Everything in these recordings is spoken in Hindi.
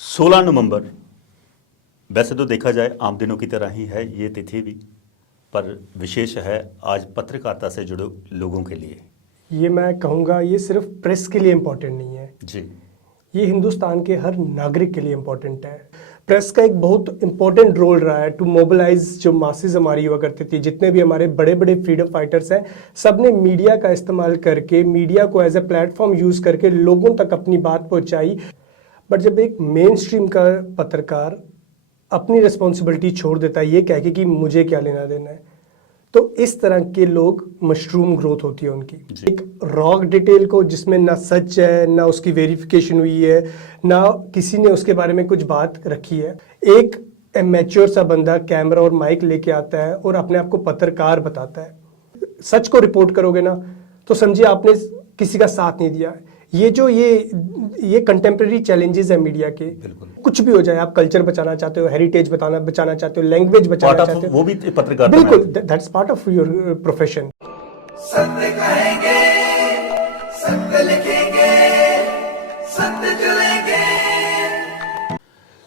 16 नवंबर वैसे तो देखा जाए आम दिनों की तरह ही है ये तिथि भी, पर विशेष है आज पत्रकारिता से जुड़े लोगों के लिए। ये मैं कहूँगा ये सिर्फ प्रेस के लिए इम्पोर्टेंट नहीं है जी, ये हिंदुस्तान के हर नागरिक के लिए इम्पोर्टेंट है। प्रेस का एक बहुत इम्पोर्टेंट रोल रहा है टू मोबिलाइज जो मासेस हमारी हुआ करती थी। जितने भी हमारे बड़े बड़े फ्रीडम फाइटर्स हैं, सब ने मीडिया का इस्तेमाल करके, मीडिया को एज ए प्लेटफॉर्म यूज़ करके लोगों तक अपनी बात पहुंचाई। बट जब एक मेन स्ट्रीम का पत्रकार अपनी रिस्पॉन्सिबिलिटी छोड़ देता है ये कह के कि मुझे क्या लेना देना है, तो इस तरह के लोग मशरूम ग्रोथ होती है उनकी। एक रॉ डिटेल को जिसमें ना सच है, ना उसकी वेरिफिकेशन हुई है, ना किसी ने उसके बारे में कुछ बात रखी है। एक मैच्योर सा बंदा कैमरा और माइक लेके आता है और अपने आप को पत्रकार बताता है। सच को रिपोर्ट करोगे ना तो समझिए आपने किसी का साथ नहीं दिया। ये कंटेम्प्रेरी चैलेंजेस है मीडिया के। कुछ भी हो जाए, आप कल्चर बचाना चाहते हो, हेरिटेज बचाना चाहते हो, लैंग्वेज बचाना चाहते हो, वो भी पत्रकार, बिल्कुल that's part of your profession. सत्य कहेंगे, सत्य लिखेंगे, सत्य चलेंगे।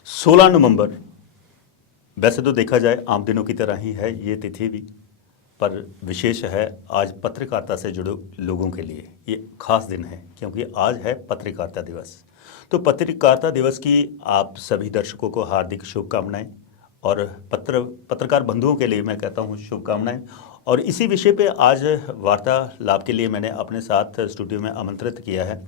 16 नवंबर वैसे तो देखा जाए आम दिनों की तरह ही है ये तिथि भी, पर विशेष है आज पत्रकारिता से जुड़े लोगों के लिए। ये खास दिन है क्योंकि आज है पत्रकारिता दिवस। तो पत्रकारिता दिवस की आप सभी दर्शकों को हार्दिक शुभकामनाएं, और पत्रकार बंधुओं के लिए मैं कहता हूं शुभकामनाएं। और इसी विषय पे आज वार्तालाप के लिए मैंने अपने साथ स्टूडियो में आमंत्रित किया है।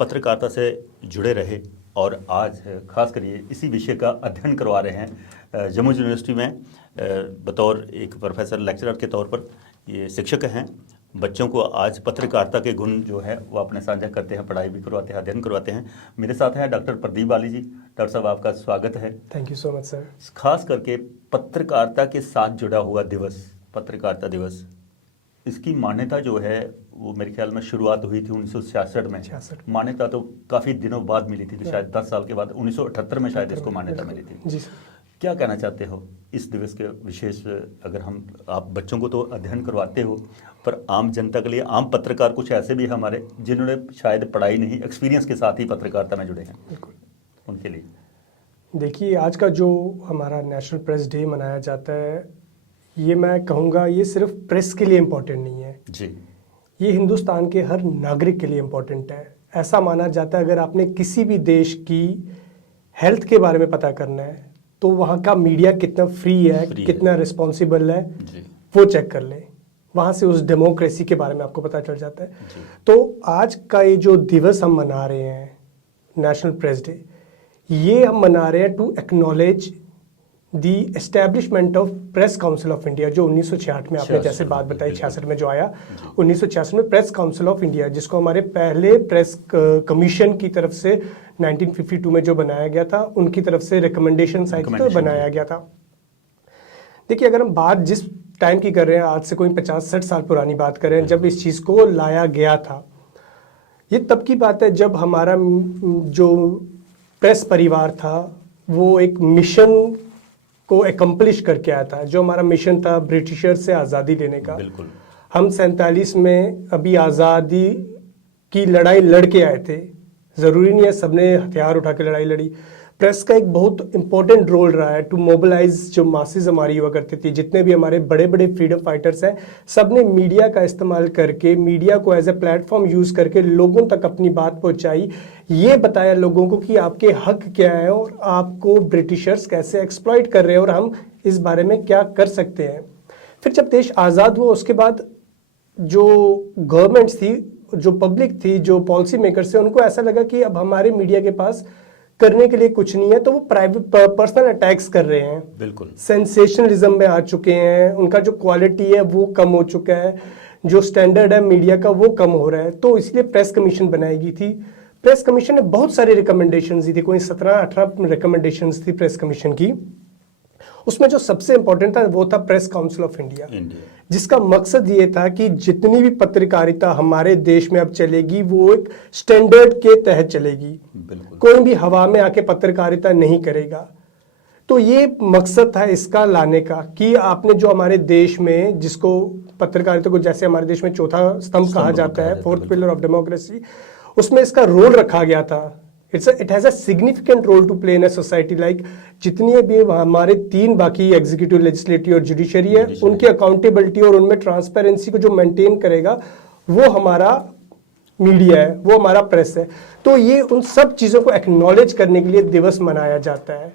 पत्रकारिता से जुड़े रहे और आज खास करिए इसी विषय का अध्ययन करवा रहे हैं जम्मू यूनिवर्सिटी में बतौर एक प्रोफेसर लेक्चरर के तौर पर ये शिक्षक हैं। बच्चों को आज पत्रकारिता के गुण जो है वो अपने साझा करते हैं, पढ़ाई भी करवाते हैं, अध्ययन करवाते हैं। मेरे साथ हैं डॉक्टर प्रदीप बाली जी। डॉक्टर साहब आपका स्वागत है। Thank you so much sir. खास करके पत्रकारिता के साथ जुड़ा हुआ दिवस, पत्रकारिता दिवस, इसकी मान्यता जो है वो मेरे ख्याल में शुरुआत हुई थी 1966 में। मान्यता तो काफ़ी दिनों बाद मिली थी, शायद 10 साल के बाद 1978 में शायद इसको मान्यता मिली थी। जी सर। क्या कहना चाहते हो इस दिवस के विशेष? अगर आप बच्चों को तो अध्ययन करवाते हो, पर आम जनता के लिए, आम पत्रकार कुछ ऐसे भी हमारे जिन्होंने शायद पढ़ाई नहीं, एक्सपीरियंस के साथ ही पत्रकारिता में जुड़े हैं, बिल्कुल उनके लिए देखिए आज का जो हमारा नेशनल प्रेस डे मनाया जाता है, ये मैं कहूँगा ये सिर्फ प्रेस के लिए इम्पोर्टेंट नहीं है जी, ये हिंदुस्तान के हर नागरिक के लिए इम्पोर्टेंट है। ऐसा माना जाता है अगर आपने किसी भी देश की हेल्थ के बारे में पता करना है तो वहाँ का मीडिया कितना फ्री है, कितना रिस्पॉन्सिबल है, वो चेक कर ले। वहाँ से उस डेमोक्रेसी के बारे में आपको पता चल जाता है। तो आज का ये जो दिवस हम मना रहे हैं, नेशनल प्रेस डे, ये हम मना रहे हैं to acknowledge the establishment of press council of India, जो 1966 में आपने जैसे बात बताई, 66 में जो आया, 1966 में प्रेस काउंसिल ऑफ इंडिया, जिसको हमारे पहले प्रेस कमीशन की तरफ से 1952 में जो बनाया गया था, उनकी तरफ से रिकमेंडेशन आई थी तो बनाया गया था। देखिए अगर हम बात जिस टाइम की कर रहे हैं, आज से कोई 50-60 साल पुरानी बात कर रहे हैं, जब इस चीज़ को लाया गया था, ये तब की बात है जब हमारा जो प्रेस परिवार था वो एक मिशन को एकम्प्लिश करके आया था। जो हमारा मिशन था ब्रिटिशर से आज़ादी लेने का। हम 47 में अभी आज़ादी की लड़ाई लड़ के आए थे। ज़रूरी नहीं है सबने हथियार उठा के लड़ाई लड़ी। प्रेस का एक बहुत इम्पोर्टेंट रोल रहा है टू मोबिलाइज जो मासेस हमारी हुआ करती थी। जितने भी हमारे बड़े बड़े फ्रीडम फाइटर्स हैं, सब ने मीडिया का इस्तेमाल करके, मीडिया को एज ए प्लेटफॉर्म यूज़ करके लोगों तक अपनी बात पहुंचाई। ये बताया लोगों को कि आपके हक क्या है और आपको ब्रिटिशर्स कैसे एक्सप्लॉइट कर रहे हैं और हम इस बारे में क्या कर सकते हैं। फिर जब देश आज़ाद हुआ उसके बाद जो गवर्नमेंट्स थी, जो पब्लिक थी, जो पॉलिसी मेकर्स थे, उनको ऐसा लगा कि अब हमारे मीडिया के पास करने के लिए कुछ नहीं है, तो वो प्राइवेट पर्सनल अटैक्स कर रहे हैं। बिल्कुल सेंसेशनलिज्म में आ चुके हैं। उनका जो क्वालिटी है वो कम हो चुका है, जो स्टैंडर्ड है मीडिया का वो कम हो रहा है। तो इसलिए प्रेस कमीशन बनाई गई थी। प्रेस कमीशन ने बहुत सारी रिकमेंडेशंस दी थी, कोई 17-18 रिकमेंडेशंस थी प्रेस कमीशन की। उसमें जो सबसे इंपॉर्टेंट था वो था प्रेस काउंसिल ऑफ इंडिया, जिसका मकसद ये था कि जितनी भी पत्रकारिता हमारे देश में अब चलेगी वो एक स्टैंडर्ड के तहत चलेगी। कोई भी हवा में आके पत्रकारिता नहीं करेगा। तो ये मकसद था इसका लाने का कि आपने जो हमारे देश में, जिसको पत्रकारिता को जैसे हमारे देश में चौथा स्तंभ कहा जाता है, फोर्थ पिलर ऑफ डेमोक्रेसी, उसमें इसका रोल रखा गया था it has a significant role to play in a society like जितनी भी हमारे 3 बाकी एग्जीक्यूटिव, लेजिस्लेटिव और जुडिशरी है, उनकी अकाउंटेबिलिटी और उनमें ट्रांसपेरेंसी को जो मेंटेन करेगा वो हमारा मीडिया है, वो हमारा प्रेस है। तो ये उन सब चीज़ों को एक्नॉलेज करने के लिए दिवस मनाया जाता है।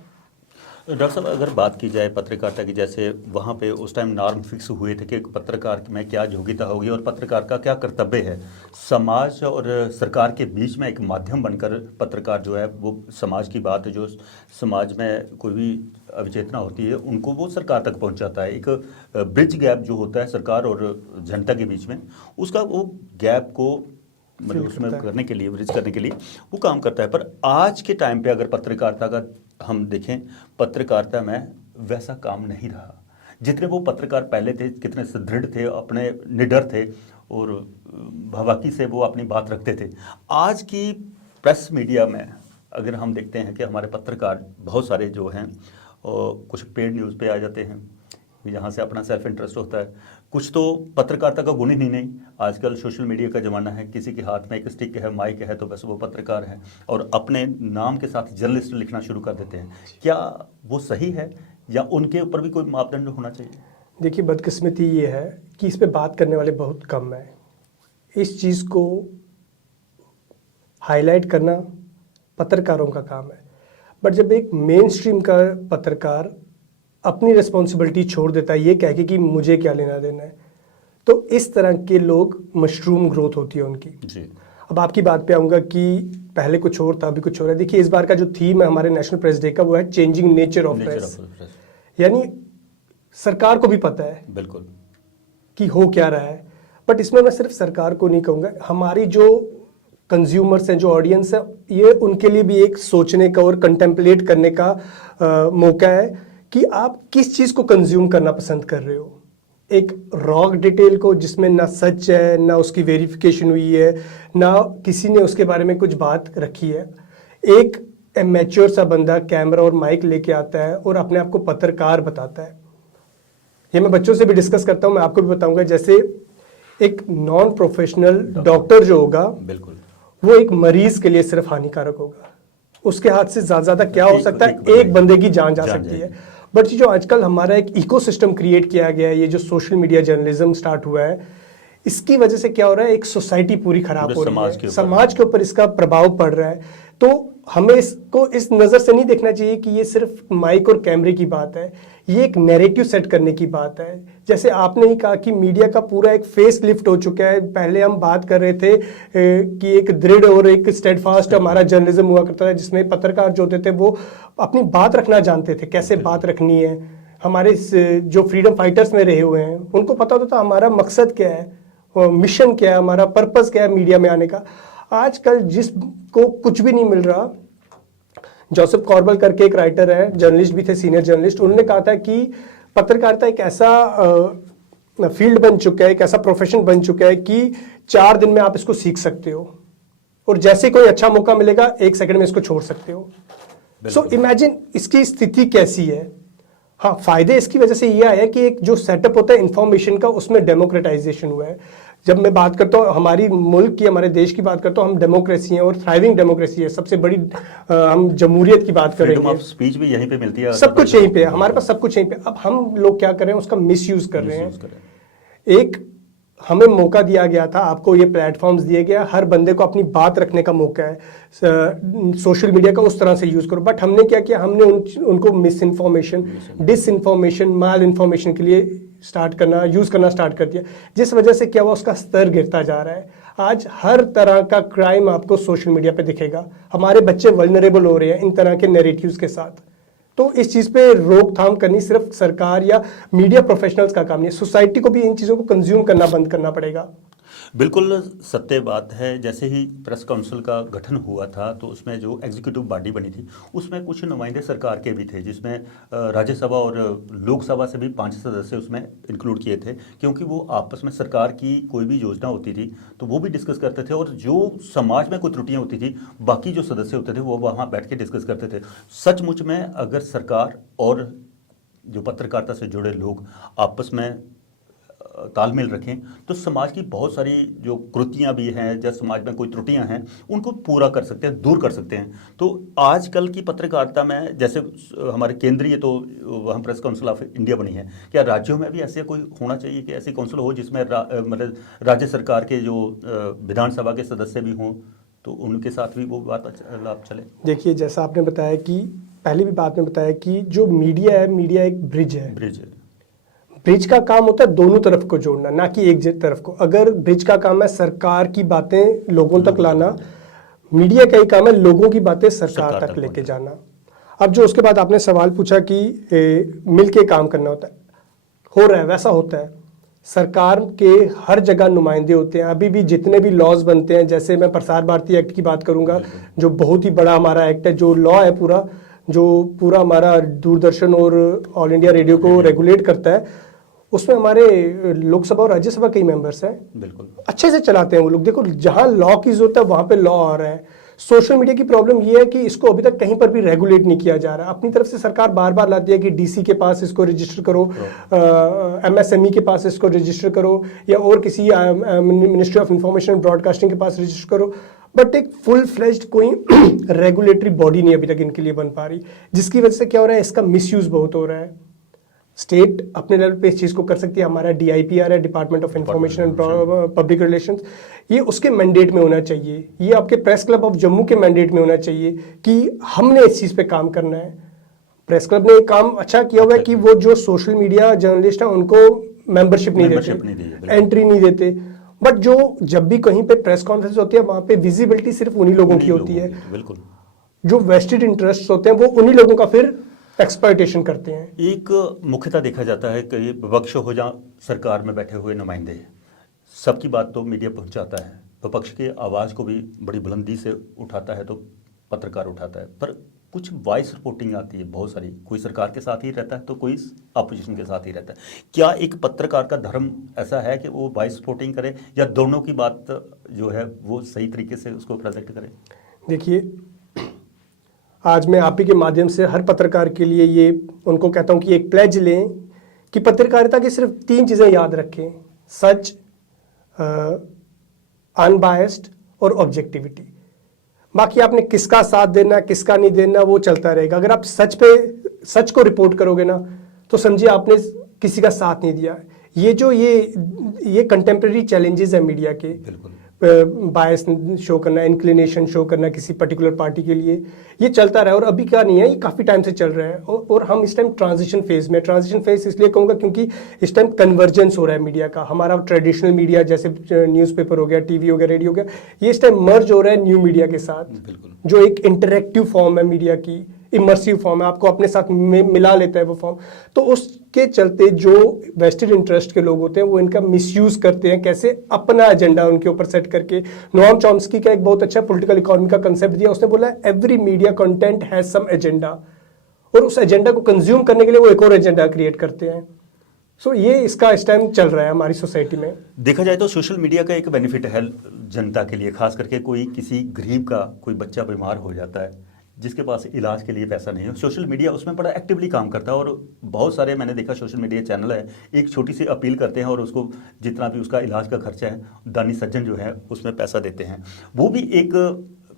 डॉक्टर साहब, अगर बात की जाए पत्रकारिता की, जैसे वहाँ पे उस टाइम नॉर्म फिक्स हुए थे कि पत्रकार में क्या योग्यता होगी और पत्रकार का क्या कर्तव्य है। समाज और सरकार के बीच में एक माध्यम बनकर पत्रकार जो है वो समाज की बात, जो समाज में कोई भी अवचेतना होती है उनको वो सरकार तक पहुँचाता है। एक ब्रिज गैप जो होता है सरकार और जनता के बीच में, उसका वो गैप को मतलब उसमें करने के लिए, ब्रिज करने के लिए वो काम करता है। पर आज के टाइम पे अगर पत्रकारिता का हम देखें, पत्रकारिता में वैसा काम नहीं रहा। जितने वो पत्रकार पहले थे, कितने सुदृढ़ थे, अपने निडर थे और भवाकी से वो अपनी बात रखते थे। आज की प्रेस मीडिया में अगर हम देखते हैं कि हमारे पत्रकार बहुत सारे जो हैं और कुछ पेड न्यूज़ पे आ जाते हैं, जहाँ से अपना सेल्फ इंटरेस्ट होता है। कुछ तो पत्रकारिता का गुण ही नहीं। आजकल सोशल मीडिया का ज़माना है, किसी के हाथ में एक स्टिक है, माइक है, तो बस वो पत्रकार है और अपने नाम के साथ जर्नलिस्ट लिखना शुरू कर देते हैं। क्या वो सही है या उनके ऊपर भी कोई मापदंड होना चाहिए? देखिए, बदकिस्मती ये है कि इस पे बात करने वाले बहुत कम हैं। इस चीज़ को हाईलाइट करना पत्रकारों का काम है, बट जब एक मेन स्ट्रीम का पत्रकार अपनी रिस्पॉन्सिबिलिटी छोड़ देता है ये कह के कि मुझे क्या लेना देना है, तो इस तरह के लोग मशरूम ग्रोथ होती है उनकी जी। अब आपकी बात पे आऊँगा कि पहले कुछ और था, अभी कुछ और है। देखिए, इस बार का जो थीम है हमारे नेशनल प्रेस डे का, वो है चेंजिंग नेचर ऑफ प्रेस। यानी सरकार को भी पता है बिल्कुल कि हो क्या रहा है, बट इसमें मैं सिर्फ सरकार को नहीं कहूँगा, हमारी जो कंज्यूमर्स हैं, जो ऑडियंस है, ये उनके लिए भी एक सोचने का और कंटेम्पलेट करने का मौका है कि आप किस चीज़ को कंज्यूम करना पसंद कर रहे हो। एक रॉ डिटेल को जिसमें ना सच है, ना उसकी वेरिफिकेशन हुई है, ना किसी ने उसके बारे में कुछ बात रखी है। एक मैच्योर सा बंदा कैमरा और माइक लेके आता है और अपने आप को पत्रकार बताता है। ये मैं बच्चों से भी डिस्कस करता हूँ, मैं आपको भी बताऊंगा। जैसे एक नॉन प्रोफेशनल डॉक्टर जो होगा, बिल्कुल वो एक मरीज के लिए सिर्फ हानिकारक होगा। उसके हाथ से ज्यादा क्या हो सकता है, एक बंदे की जान जा सकती है। बट जो आजकल हमारा एक इकोसिस्टम क्रिएट किया गया है, ये जो सोशल मीडिया जर्नलिज्म स्टार्ट हुआ है, इसकी वजह से क्या हो रहा है, एक सोसाइटी पूरी खराब हो रही है, समाज के ऊपर इसका प्रभाव पड़ रहा है। तो हमें इसको इस नज़र से नहीं देखना चाहिए कि ये सिर्फ माइक और कैमरे की बात है, ये एक नैरेटिव सेट करने की बात है। जैसे आपने ही कहा कि मीडिया का पूरा एक फेस लिफ्ट हो चुका है। पहले हम बात कर रहे थे कि एक दृढ़ और एक स्टेडफास्ट हमारा जर्नलिज्म हुआ करता था, जिसमें पत्रकार जो होते थे वो अपनी बात रखना जानते थे, कैसे बात रखनी है। हमारे जो फ्रीडम फाइटर्स में रहे हुए हैं उनको पता होता था हमारा मकसद क्या है, मिशन क्या है, हमारा पर्पस क्या है मीडिया में आने का। आजकल जिसको कुछ भी नहीं मिल रहा, जोसेफ कॉर्बल करके एक राइटर है, जर्नलिस्ट भी थे, सीनियर जर्नलिस्ट, उन्होंने कहा था कि पत्रकारिता एक ऐसा फील्ड बन चुका है, एक ऐसा प्रोफेशन बन चुका है कि 4 दिन में आप इसको सीख सकते हो और जैसे कोई अच्छा मौका मिलेगा 1 सेकंड में इसको छोड़ सकते हो। सो इमेजिन इसकी स्थिति कैसी है। हाँ, फायदे इसकी वजह से ये आया कि एक जो सेटअप होता है इंफॉर्मेशन का, उसमें डेमोक्रेटाइजेशन हुआ है। जब मैं बात करता हूँ हमारी मुल्क की, हमारे देश की बात करता हूँ, हम डेमोक्रेसी हैं और थ्राइविंग डेमोक्रेसी है, सबसे बड़ी हम जमहूरियत की बात करेंगे। फ्रीडम ऑफ स्पीच भी यहीं पे मिलती है, सब कुछ यहीं पे है, हमारे पास सब कुछ यहीं पे। अब हम लोग क्या कर रहे हैं, उसका मिसयूज कर रहे हैं। एक हमें मौका दिया गया था, आपको ये प्लेटफॉर्म्स दिए गया, हर बंदे को अपनी बात रखने का मौका है, सोशल मीडिया का उस तरह से यूज़ करो। बट हमने क्या किया, हमने उनको मिस इन्फॉर्मेशन, डिस इन्फॉर्मेशन, माल इन्फॉर्मेशन के लिए यूज़ करना स्टार्ट कर दिया, जिस वजह से क्या हुआ, उसका स्तर गिरता जा रहा है। आज हर तरह का क्राइम आपको सोशल मीडिया पे दिखेगा। हमारे बच्चे वल्नरेबल हो रहे हैं इन तरह के नैरेटिव्स के साथ। तो इस चीज़ पे रोकथाम करनी सिर्फ सरकार या मीडिया प्रोफेशनल्स का काम नहीं है, सोसाइटी को भी इन चीज़ों को कंज्यूम करना बंद करना पड़ेगा। बिल्कुल सत्य बात है। जैसे ही प्रेस काउंसिल का गठन हुआ था तो उसमें जो एग्जीक्यूटिव बॉडी बनी थी उसमें कुछ नुमाइंदे सरकार के भी थे, जिसमें राज्यसभा और लोकसभा से भी 5 सदस्य उसमें इंक्लूड किए थे, क्योंकि वो आपस में सरकार की कोई भी योजना होती थी तो वो भी डिस्कस करते थे, और जो समाज में कोई त्रुटियाँ होती थी बाकी जो सदस्य होते थे वो वहाँ बैठ के डिस्कस करते थे। सचमुच में अगर सरकार और जो पत्रकारिता से जुड़े लोग आपस में तालमेल रखें तो समाज की बहुत सारी जो कुरीतियाँ भी हैं या समाज में कोई त्रुटियाँ हैं उनको पूरा कर सकते हैं, दूर कर सकते हैं। तो आजकल की पत्रकारिता में जैसे हमारे केंद्रीय तो हम प्रेस काउंसिल ऑफ इंडिया बनी है, क्या राज्यों में भी ऐसे कोई होना चाहिए कि ऐसी काउंसिल हो जिसमें मतलब राज्य सरकार के जो विधानसभा के सदस्य भी हों तो उनके साथ भी वो बात लाभ चले? देखिए, जैसा आपने बताया कि पहले भी बात में बताया कि जो मीडिया है, मीडिया एक ब्रिज है। ब्रिज का काम होता है दोनों तरफ को जोड़ना, ना कि एक तरफ को। अगर ब्रिज का काम है सरकार की बातें लोगों तक लाना, मीडिया का ही काम है लोगों की बातें सरकार तक लेके जाना। अब जो उसके बाद आपने सवाल पूछा कि मिलके काम करना होता है, हो रहा है, वैसा होता है। सरकार के हर जगह नुमाइंदे होते हैं। अभी भी जितने भी लॉज बनते हैं, जैसे मैं प्रसार भारती एक्ट की बात करूंगा, जो बहुत ही बड़ा हमारा एक्ट है, जो लॉ है पूरा, जो पूरा हमारा दूरदर्शन और ऑल इंडिया रेडियो को रेगुलेट करता है, उसमें हमारे लोकसभा और राज्यसभा के मेंबर्स हैं। बिल्कुल अच्छे से चलाते हैं वो लोग। देखो, जहां लॉ की जरूरत है वहां पे लॉ आ रहा है। सोशल मीडिया की प्रॉब्लम ये है कि इसको अभी तक कहीं पर भी रेगुलेट नहीं किया जा रहा। अपनी तरफ से सरकार बार बार लाती है कि डीसी के पास इसको रजिस्टर करो, एमएसएमई के पास इसको रजिस्टर करो, या और किसी ministry of information and broadcasting के पास रजिस्टर करो। बट एक फुल फ्लेज्ड कोई रेगुलेटरी बॉडी नहीं अभी तक इनके लिए बन पा रही, जिसकी वजह से क्या हो रहा है, इसका मिसयूज बहुत हो रहा है। स्टेट अपने लेवल पे इस चीज को कर सकती है। हमारा DIPR है, department of information and public relations, ये उसके मैंडेट में होना चाहिए। ये आपके प्रेस क्लब ऑफ जम्मू के मैंडेट में होना चाहिए कि हमने इस चीज पे काम करना है। प्रेस क्लब ने एक काम अच्छा किया हुआ है कि वो जो सोशल मीडिया जर्नलिस्ट है उनको मेंबरशिप नहीं देते, एंट्री नहीं देते। बट जो जब भी कहीं पे प्रेस कॉन्फ्रेंस होती है वहां पे विजिबिलिटी सिर्फ उन्हीं लोगों की होती है। बिल्कुल, जो वेस्टेड इंटरेस्ट होते हैं वो उन्हीं लोगों का फिर एक्सप्लॉयटेशन करते हैं। एक मुख्यतः देखा जाता है कि विपक्ष हो जहाँ सरकार में बैठे हुए नुमाइंदे, सबकी बात तो मीडिया पहुंचाता है, विपक्ष की आवाज़ को भी बड़ी बुलंदी से उठाता है तो पत्रकार उठाता है, पर कुछ वॉइस रिपोर्टिंग आती है बहुत सारी, कोई सरकार के साथ ही रहता है तो कोई अपोजिशन के साथ ही रहता है। क्या एक पत्रकार का धर्म ऐसा है कि वो वॉइस रिपोर्टिंग करे या दोनों की बात जो है वो सही तरीके से उसको प्रेजेंट करे? देखिए, आज मैं आप ही के माध्यम से हर पत्रकार के लिए ये उनको कहता हूं कि एक प्लेज लें कि पत्रकारिता की सिर्फ 3 चीज़ें याद रखें: सच, अनबायस्ड और ऑब्जेक्टिविटी। बाकी आपने किसका साथ देना, किसका नहीं देना, वो चलता रहेगा। अगर आप सच को रिपोर्ट करोगे ना तो समझिए आपने किसी का साथ नहीं दिया। ये कंटेम्प्रेरी चैलेंजेस है मीडिया के, बिल्कुल बायस शो करना, इंक्लिनेशन शो करना किसी पर्टिकुलर पार्टी के लिए, ये चलता रहा है। और अभी क्या नहीं है, ये काफ़ी टाइम से चल रहा है। और हम इस टाइम ट्रांजिशन फेज में, ट्रांजिशन फेज इसलिए कहूँगा क्योंकि इस टाइम कन्वर्जेंस हो रहा है मीडिया का। हमारा ट्रेडिशनल मीडिया जैसे न्यूज़पेपर हो गया, टीवी हो गया, रेडियो हो गया, ये इस टाइम मर्ज हो रहा है न्यू मीडिया के साथ, जो एक इंटरेक्टिव फॉर्म है मीडिया की, इमर्सिव फॉर्म है, आपको अपने साथ मिला लेता है वो फॉर्म। तो उसके चलते जो वेस्टेड इंटरेस्ट के लोग होते हैं वो इनका मिसयूज करते हैं, कैसे अपना एजेंडा उनके ऊपर सेट करके। नोआम चॉम्स्की का एक बहुत अच्छा पॉलिटिकल इकोनॉमी का कंसेप्ट दिया, उसने बोला every media content has some agenda, और उस एजेंडा को कंज्यूम करने के लिए वो एक और एजेंडा क्रिएट करते हैं। सो ये इसका इस टाइम चल रहा है हमारी सोसाइटी में। देखा जाए तो सोशल मीडिया का एक बेनिफिट है जनता के लिए, खास करके कोई किसी गरीब का कोई बच्चा बीमार हो जाता है जिसके पास इलाज के लिए पैसा नहीं है, सोशल मीडिया उसमें बड़ा एक्टिवली काम करता है। और बहुत सारे मैंने देखा सोशल मीडिया चैनल है, एक छोटी सी अपील करते हैं और उसको जितना भी उसका इलाज का खर्चा है दानी सज्जन जो है उसमें पैसा देते हैं। वो भी एक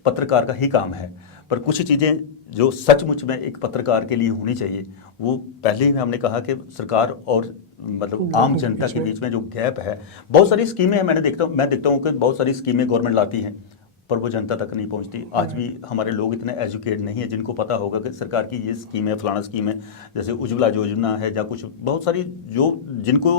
पत्रकार का ही काम है। पर कुछ चीज़ें जो सचमुच में एक पत्रकार के लिए होनी चाहिए, वो पहले ही हमने कहा कि सरकार और मतलब आम जनता के बीच में जो गैप है, बहुत सारी स्कीमें हैं। मैं देखता हूँ कि बहुत सारी स्कीमें गवर्नमेंट लाती हैं पर वो जनता तक नहीं पहुंचती। आज भी हमारे लोग इतने एजुकेट नहीं है जिनको पता होगा कि सरकार की ये स्कीम है, फलाना स्कीम है, जैसे उज्ज्वला योजना है या कुछ बहुत सारी जो जिनको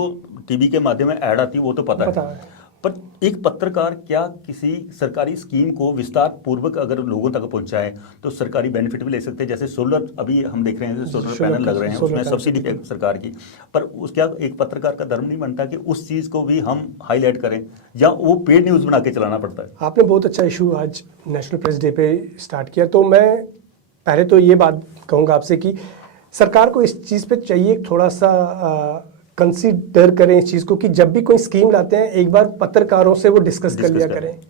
टीवी के माध्यम में ऐड आती है वो तो पता है। पर एक पत्रकार क्या किसी सरकारी स्कीम को विस्तार पूर्वक अगर लोगों तक पहुंचाए तो सरकारी बेनिफिट भी ले सकते हैं। जैसे सोलर अभी हम देख रहे हैं, सोलर पैनल लग रहे हैं, उसमें सब्सिडी है सरकार की, पर उस क्या एक पत्रकार का धर्म नहीं बनता कि उस चीज़ को भी हम हाईलाइट करें या वो पेड न्यूज़ बना के चलाना पड़ता है? आपने बहुत अच्छा इशू आज नेशनल प्रेस डे पे स्टार्ट किया। तो मैं पहले तो ये बात कहूँगा आपसे कि सरकार को इस चीज़ पे चाहिए थोड़ा सा कंसीडर करें इस चीज़ को कि जब भी कोई स्कीम लाते हैं एक बार पत्रकारों से वो डिस्कस कर लिया करें।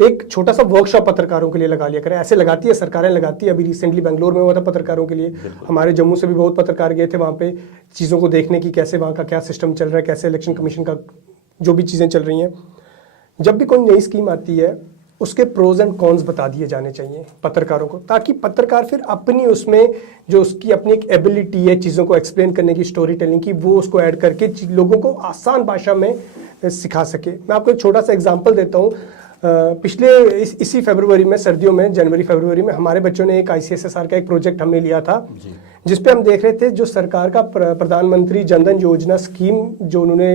एक छोटा सा वर्कशॉप पत्रकारों के लिए लगा लिया करें। ऐसे लगाती है सरकारें, लगाती है। अभी रिसेंटली बेंगलोर में हुआ था पत्रकारों के लिए, हमारे जम्मू से भी बहुत पत्रकार गए थे वहाँ पे चीज़ों को देखने की, कैसे वहाँ का क्या सिस्टम चल रहा है, कैसे इलेक्शन कमीशन का जो भी चीज़ें चल रही हैं। जब भी कोई नई स्कीम आती है उसके प्रोज एंड कॉन्स बता दिए जाने चाहिए पत्रकारों को, ताकि पत्रकार फिर अपनी उसमें जो उसकी अपनी एक एबिलिटी है चीज़ों को एक्सप्लेन करने की, स्टोरी टेलिंग की, वो उसको ऐड करके लोगों को आसान भाषा में सिखा सके। मैं आपको एक छोटा सा एग्जांपल देता हूँ। पिछले इसी फरवरी में, सर्दियों में, जनवरी फरवरी में हमारे बच्चों ने एक ICSSR का एक प्रोजेक्ट हमने लिया था, जिसपे हम देख रहे थे जो सरकार का प्रधानमंत्री जनधन योजना स्कीम जो उन्होंने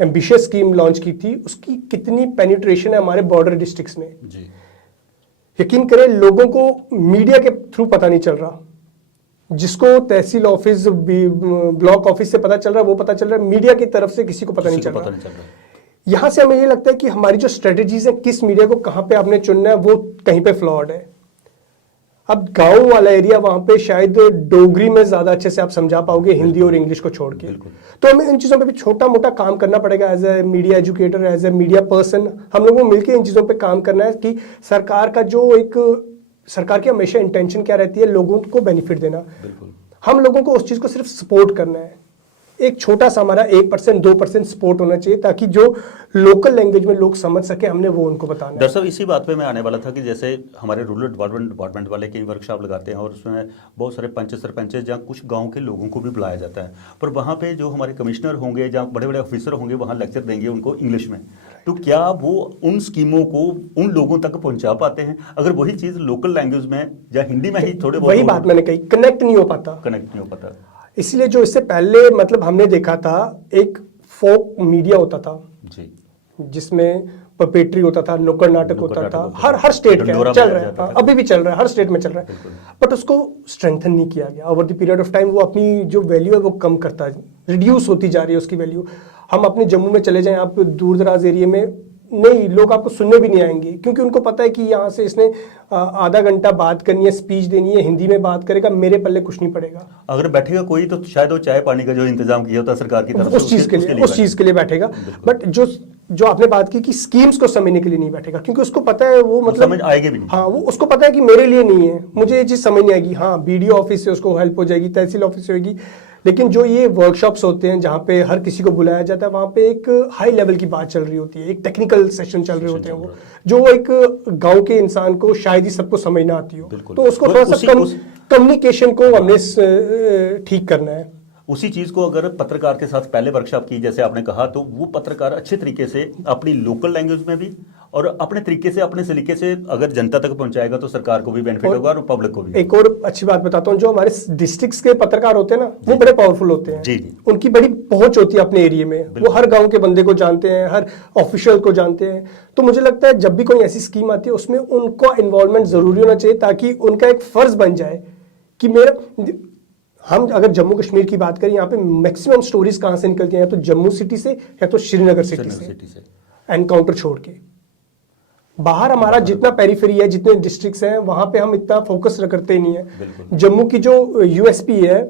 एम्बिशियस स्कीम लॉन्च की थी, उसकी कितनी पेनिट्रेशन है हमारे बॉर्डर डिस्ट्रिक्ट्स में। यकीन करें लोगों को मीडिया के थ्रू पता नहीं चल रहा, जिसको तहसील ऑफिस, ब्लॉक ऑफिस से पता चल रहा है वो पता चल रहा है, मीडिया की तरफ से किसी को पता नहीं चल रहा। यहां से हमें ये लगता है कि हमारी जो स्ट्रेटेजीज है, किस मीडिया को कहां पे आपने चुनना है, वो कहीं पे फ्लॉड है। अब गांव वाला एरिया, वहां पे शायद डोगरी में ज्यादा अच्छे से आप समझा पाओगे, हिंदी और इंग्लिश को छोड़ के। तो हमें इन चीजों पे भी छोटा मोटा काम करना पड़ेगा। As a media educator, as a media person, हम लोगों को मिलकर इन चीजों पे काम करना है कि सरकार का जो एक, सरकार की हमेशा इंटेंशन क्या रहती है, लोगों को बेनिफिट देना। हम लोगों को उस चीज को सिर्फ सपोर्ट करना है। एक छोटा सा हमारा 1% 2% सपोर्ट होना चाहिए, ताकि जो लोकल लैंग्वेज में लोग समझ सके, हमने वो उनको बताना है। दरअसल इसी बात पे मैं आने वाला था कि जैसे हमारे रूरल डिपार्टमेंट वाले कई वर्कशॉप लगाते हैं और उसमें बहुत सारे पंच सरपंच, जहाँ कुछ गांव के लोगों को भी बुलाया जाता है, पर वहाँ पे जो हमारे कमिश्नर होंगे, जहाँ बड़े बड़े ऑफिसर होंगे, वहाँ लेक्चर देंगे उनको इंग्लिश में। तो क्या वो उन स्कीमों को उन लोगों तक पहुँचा पाते हैं? अगर वही चीज़ लोकल लैंग्वेज में या हिंदी में ही थोड़े बहुत, वही बात मैंने कही, कनेक्ट नहीं हो पाता। इसलिए जो इससे पहले मतलब हमने देखा था, एक फोक मीडिया होता था जी, जिसमें पपेट्री होता था, नुक्कड़ नाटक होता था, हर स्टेट का चल रहा है, अभी भी चल रहा है, हर स्टेट में चल रहा है, बट उसको स्ट्रेंथन नहीं किया गया। Over the period of time वो अपनी जो वैल्यू है वो कम करता है, रिड्यूस होती जा रही है उसकी वैल्यू। हम अपने जम्मू में चले जाएं, आप दूर दराज एरिया में, नहीं, लोग आपको सुनने भी नहीं आएंगे, क्योंकि उनको पता है कि यहाँ से इसने आधा घंटा बात करनी है, स्पीच देनी है, हिंदी में बात करेगा, मेरे पल्ले कुछ नहीं पड़ेगा। अगर बैठेगा कोई तो शायद वो चाय पानी का जो इंतजाम किया होता है सरकार की तरफ से, उस चीज के लिए बैठेगा। बट जो आपने बात की कि स्कीम्स को समझने के लिए नहीं बैठेगा, क्योंकि उसको पता है वो मतलब समझ आएगी भी नहीं। हाँ, वो उसको पता है कि मेरे लिए नहीं है, मुझे ये चीज समझ नहीं आएगी। हाँ, BDO ऑफिस से उसको हेल्प हो जाएगी, तहसील ऑफिस से होगी, लेकिन जो ये वर्कशॉप्स होते हैं जहाँ पे हर किसी को बुलाया जाता है, वहाँ पे एक हाई लेवल की बात चल रही होती है, एक टेक्निकल सेशन चल रहे होते हैं, वो जो एक गांव के इंसान को शायद ही सबको समझ ना आती हो, तो उसको थोड़ा सा कम्युनिकेशन को हमने ठीक करना है। उसी चीज़ को अगर पत्रकार के साथ पहले वर्कशॉप की, जैसे आपने कहा, तो वो पत्रकार अच्छे तरीके से अपनी लोकल लैंग्वेज में भी और अपने तरीके से, अपने सलीके से अगर जनता तक पहुंचाएगा तो सरकार को भी बेनिफिट होगा और पब्लिक को भी। एक और अच्छी बात बताता हूँ, जो हमारे डिस्ट्रिक्ट्स के पत्रकार होते हैं ना, वो बड़े पावरफुल होते हैं जी। उनकी बड़ी पहुंच होती है अपने एरिया में, वो हर गाँव के बंदे को जानते हैं, हर ऑफिशियल को जानते हैं। तो मुझे लगता है जब भी कोई ऐसी स्कीम आती है उसमें उनका इन्वॉल्वमेंट जरूरी होना चाहिए, ताकि उनका एक फर्ज बन जाए कि मेरा, हम अगर जम्मू कश्मीर की बात करें, यहाँ पे मैक्सिमम स्टोरीज कहाँ से निकलती हैं, या तो जम्मू सिटी से या तो श्रीनगर सिटी से एनकाउंटर छोड़ के। बाहर हमारा जितना पेरिफेरी है, जितने डिस्ट्रिक्ट्स हैं, वहां पे हम इतना फोकस करते ही नहीं है। जम्मू की जो USP है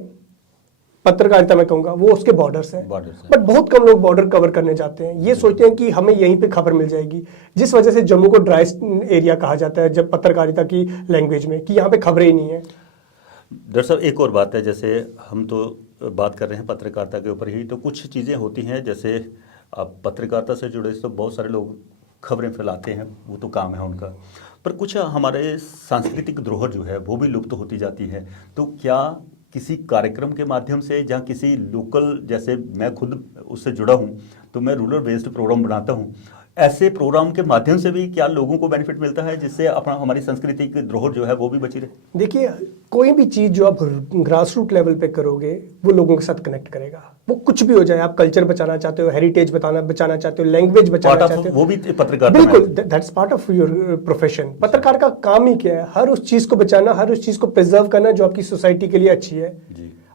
पत्रकारिता में कहूंगा, वो उसके बॉर्डर्स हैं, बट बहुत कम लोग बॉर्डर कवर करने जाते हैं। ये सोचते हैं कि हमें यहीं पे खबर मिल जाएगी, जिस वजह से जम्मू को ड्राई एरिया कहा जाता है जब पत्रकारिता की लैंग्वेज में, कि यहाँ पे खबरें ही नहीं है। दरअसल एक और बात है, जैसे हम तो बात कर रहे हैं पत्रकारिता के ऊपर ही, तो कुछ चीज़ें होती हैं, जैसे आप पत्रकारिता से जुड़े तो बहुत सारे लोग खबरें फैलाते हैं, वो तो काम है उनका, पर कुछ हमारे सांस्कृतिक धरोहर जो है वो भी लुप्त होती जाती है। तो क्या किसी कार्यक्रम के माध्यम से, जहाँ किसी लोकल, जैसे मैं खुद उससे जुड़ा हूँ, तो मैं रूरल बेस्ड प्रोग्राम बनाता हूँ, ऐसे प्रोग्राम के माध्यम से भी क्या लोगों को बेनिफिट मिलता है, जिससे अपना हमारी संस्कृति की धरोहर जो है वो भी बची रहे? देखिए, कोई भी चीज जो आप ग्रास रूट लेवल पे करोगे वो लोगों के साथ कनेक्ट करेगा। वो कुछ भी हो जाए, आप कल्चर बचाना चाहते हो, हेरिटेज बचाना चाहते हो, लैंग्वेज बचाना चाहते हो, वो भी पत्रकार, बिल्कुल, that's part of your profession. पत्रकार का काम ही क्या है? हर उस चीज को बचाना, हर उस चीज को प्रिजर्व करना जो आपकी सोसाइटी के लिए अच्छी है।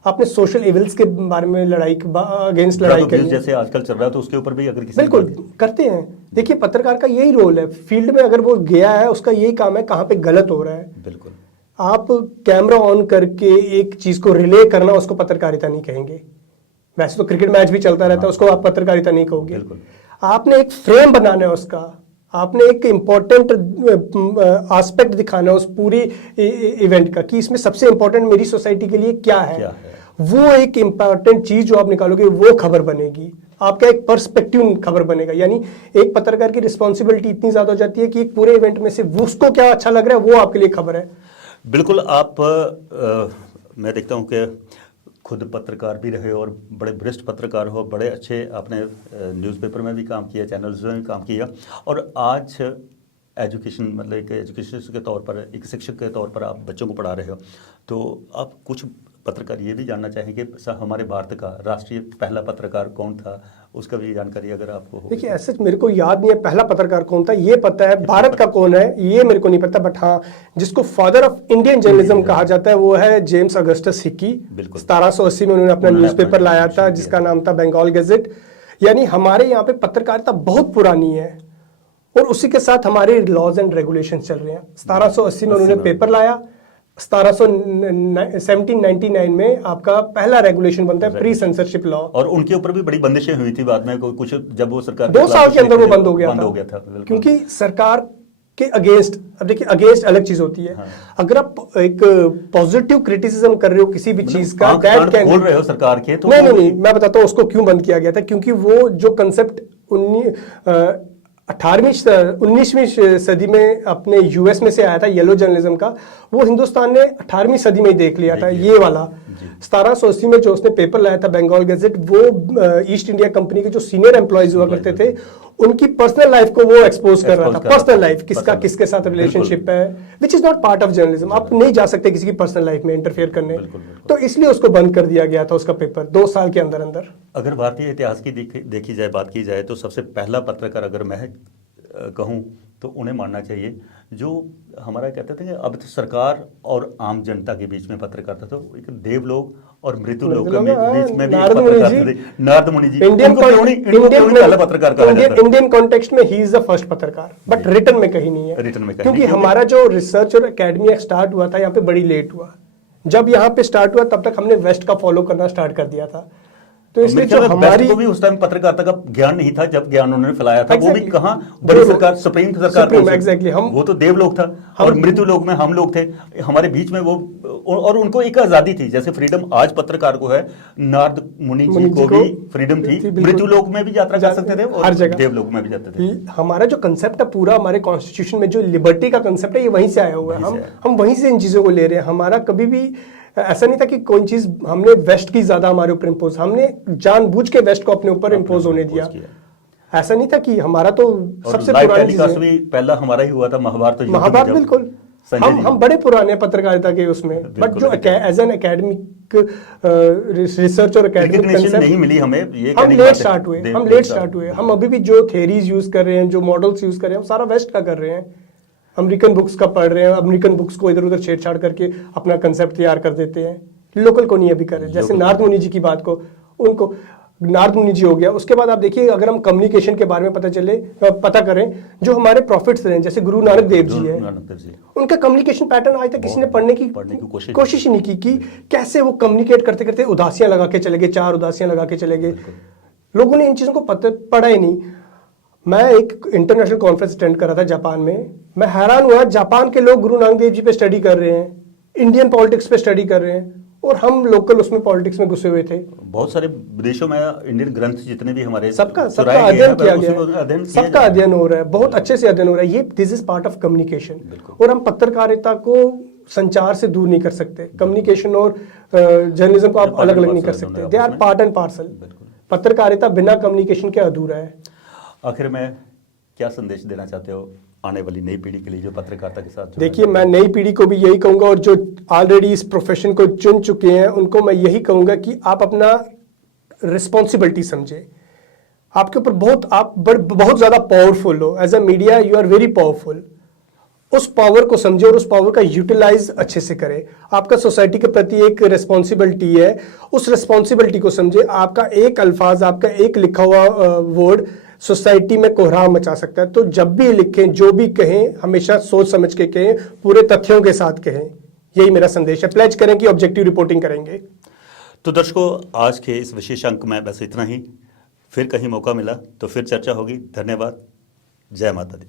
आपने सोशल इविल्स के बारे में लड़ाई अगेंस्ट लड़ाई करनी, जैसे आजकल चल रहा है, तो उसके ऊपर भी अगर किसी, बिल्कुल करते हैं। देखिए, पत्रकार का यही रोल है फील्ड में, अगर वो गया है उसका यही काम है कहाँ पे गलत हो रहा है। बिल्कुल, आप कैमरा ऑन करके एक चीज को रिले करना, उसको पत्रकारिता नहीं कहेंगे। वैसे तो क्रिकेट मैच भी चलता रहता है, उसको आप पत्रकारिता नहीं कहोगे। आपने एक फ्रेम बनाना है उसका, आपने एक इम्पोर्टेंट एस्पेक्ट दिखाना है उस पूरी इवेंट का कि इसमें सबसे इम्पोर्टेंट मेरी सोसाइटी के लिए क्या है। वो एक इम्पोर्टेंट चीज जो आप निकालोगे वो खबर बनेगी, आपका एक पर्सपेक्टिव खबर बनेगा। यानी एक पत्रकार की रिस्पॉन्सिबिलिटी इतनी ज्यादा हो जाती है कि एक पूरे इवेंट में से उसको क्या अच्छा लग रहा है वो आपके लिए खबर है। बिल्कुल। आप मैं देखता हूँ कि खुद पत्रकार भी रहे और बड़े वरिष्ठ पत्रकार हो, बड़े अच्छे आपने न्यूज़पेपर में भी काम किया, चैनल्स में भी काम किया, और आज एजुकेशन मतलब एक एजुकेशन के तौर पर, एक शिक्षक के तौर पर आप बच्चों को पढ़ा रहे हो। तो आप कुछ पत्रकार ये भी जानना चाहेंगे हमारे भारत का राष्ट्रीय पहला पत्रकार कौन था, उसका भी जानकारी अगर आपको हो। देखिए ऐसे मेरे को याद नहीं है पहला पत्रकार कौन था, ये पता है भारत का कौन है ये मेरे को नहीं पता, बट हाँ जिसको फादर ऑफ इंडियन जर्नलिज्म कहा जाता है वो है जेम्स अगस्टस हिकी। 1780 में उन्होंने अपना न्यूज़पेपर लाया था जिसका नाम था बंगाल गैजेट। यानी हमारे यहाँ पे पत्रकारिता बहुत पुरानी है और उसी के साथ हमारे लॉज एंड रेगुलेशन चल रहे हैं। 1780 में उन्होंने पेपर लाया, 1799 में आपका पहला रेगुलेशन बनता है प्री सेंसरशिप लॉ, और उनके ऊपर भी बड़ी बंदिशें हुई थी बाद में, कुछ जब वो सरकार 2 साल के अंदर वो बंद हो गया था क्योंकि सरकार के अगेंस्ट। अब देखिए अगेंस्ट अलग चीज होती है। अगर आप एक पॉजिटिव क्रिटिसिज्म कर रहे हो किसी भी चीज का, दैट कैन बोल रहे हो सरकार के, तो नहीं मैं बताता हूँ उसको क्यों बंद किया गया था। क्योंकि वो जो कंसेप्ट 19वीं सदी में अपने यूएस में से आया था येलो जर्नलिज्म का, वो हिंदुस्तान ने 18वीं सदी में ही देख लिया था ये वाला। 1780 में जो उसने पेपर लाया था बंगाल गैजेट, वो ईस्ट इंडिया कंपनी के जो सीनियर एम्प्लॉयज हुआ करते थे उनकी पर्सनल लाइफ को वो एक्सपोज कर रहा था। पर्सनल लाइफ किसका किसके साथ रिलेशनशिप है, which is not part of journalism. आप नहीं जा सकते किसी की पर्सनल लाइफ में इंटरफेयर करने, तो इसलिए उसको बंद कर दिया गया था उसका पेपर 2 साल के अंदर अंदर। अगर भारतीय इतिहास की देखी जाए, बात की जाए, तो सबसे पहला पत्रकार अगर मैं कहूँ तो उन्हें मानना चाहिए जो हमारा कहते थे कि अब तो सरकार और आम जनता के बीच में पत्रकार था, तो एक देवलोक और मृत्युलोक के बीच में भी पत्रकार थे, नारद मुनि जी। इंडियन कॉन्टेक्स्ट में ही इज द फर्स्ट पत्रकार, बट रिटन में कहीं नहीं है, क्योंकि हमारा जो रिसर्च और एकेडमी स्टार्ट हुआ था यहाँ पे बड़ी लेट हुआ। जब यहाँ पे स्टार्ट हुआ तब तक हमने वेस्ट का फॉलो करना स्टार्ट कर दिया था। तो इसलिए जो हमारी को भी उस टाइम पत्रकारिता का ज्ञान नहीं था जब ज्ञान उन्होंने फैलाया था। वो भी कहाँ बड़ी सरकार, सुप्रीम सरकार, एग्जैक्टली हम वो तो देवलोक था और मृत्युलोक में हम लोग थे, हमारे बीच में वो, और उनको एक आजादी थी। जैसे फ्रीडम आज पत्रकार को है, नारद मुनि जी को भी फ्रीडम थी, मृत्युलोक में भी यात्रा कर सकते थे और हर जगह देवलोक में भी जाते थे। हमारा जो कंसेप्ट है पूरा, हमारे कॉन्स्टिट्यूशन में जो लिबर्टी का कंसेप्ट है ये वहीं से आया हुआ है। हम वहीं से इन चीजों को ले रहे हैं। हमारा कभी भी ऐसा नहीं था कि कोई चीज हमने वेस्ट की ज्यादा हमारे ऊपर इंपोज, हमने जानबूझ के वेस्ट को अपने ऊपर इंपोज होने दिया। ऐसा नहीं था कि हमारा तो सबसे पुरानी चीज है, पहला हमारा ही हुआ था महाभारत। बिल्कुल हम बड़े पुराने पत्रकारिता के उसमें, बट जो एज एन एकेडमिक रिसर्च और एकेडमिक कंसेप्ट नहीं मिली हमें, हम लेट स्टार्ट हुए। हम अभी भी जो थ्योरीज यूज कर रहे हैं, जो मॉडल्स यूज कर रहे हैं, सारा वेस्ट का कर रहे हैं। अमेरिकन बुक्स का पढ़ रहे हैं, अमेरिकन बुक्स को इधर उधर छेड़छाड़ करके अपना कंसेप्ट तैयार कर देते हैं, लोकल को नहीं अभी कर रहे। जैसे नारद मुनि जी की बात को, उनको नारद मुनि जी हो गया। उसके बाद आप देखिए अगर हम कम्युनिकेशन के बारे में पता करें, जो हमारे प्रॉफिट्स रहे जैसे गुरु नानक देव जी है, उनका कम्युनिकेशन पैटर्न आज तक किसी ने पढ़ने की कोशिश ही नहीं की कि कैसे वो कम्युनिकेट करते करते उदासियां लगा के चले गए, 4 उदासियां लगा के चले गए। लोगों ने इन चीजों को पढ़ा ही नहीं। मैं एक इंटरनेशनल कॉन्फ्रेंस अटेंड कर रहा था जापान में, मैं हैरान हुआ, जापान के लोग गुरु नानक देव जी पे स्टडी कर रहे हैं, इंडियन पॉलिटिक्स पे स्टडी कर रहे हैं, और हम लोकल उसमें पॉलिटिक्स में घुसे हुए थे। बहुत सारे विदेशों में इंडियन ग्रंथ जितने भी हमारे सबका अध्ययन किया गया, सबका अध्ययन हो रहा है, बहुत अच्छे से अध्ययन हो रहा है। ये this is part of communication. और हम पत्रकारिता को संचार से दूर नहीं कर सकते, कम्युनिकेशन और जर्नलिज्म को आप अलग अलग नहीं कर सकते, they are part and parcel. पत्रकारिता बिना कम्युनिकेशन के अधूरा है। आखिर में क्या संदेश देना चाहते हो आने वाली नई पीढ़ी के लिए जो पत्रकारिता के साथ? देखिए मैं नई पीढ़ी को भी यही कहूंगा, और जो ऑलरेडी इस प्रोफेशन को चुन चुके हैं उनको मैं यही कहूंगा कि आप अपना रिस्पॉन्सिबिलिटी समझे। आपके ऊपर आप बहुत ज्यादा पावरफुल हो, as a media you are very powerful. उस पावर को समझे और उस पावर का यूटिलाइज अच्छे से करें। आपका सोसाइटी के प्रति एक रिस्पॉन्सिबिलिटी है, उस रिस्पॉन्सिबिलिटी को समझे। आपका एक अल्फाज, आपका एक लिखा हुआ वर्ड सोसाइटी में कोहराम मचा सकता है। तो जब भी लिखें, जो भी कहें, हमेशा सोच समझ के कहें, पूरे तथ्यों के साथ कहें। यही मेरा संदेश है। प्लेज करें कि ऑब्जेक्टिव रिपोर्टिंग करेंगे। तो दर्शकों, आज के इस विशेष अंक में बस इतना ही। फिर कहीं मौका मिला तो फिर चर्चा होगी। धन्यवाद। जय माता दी।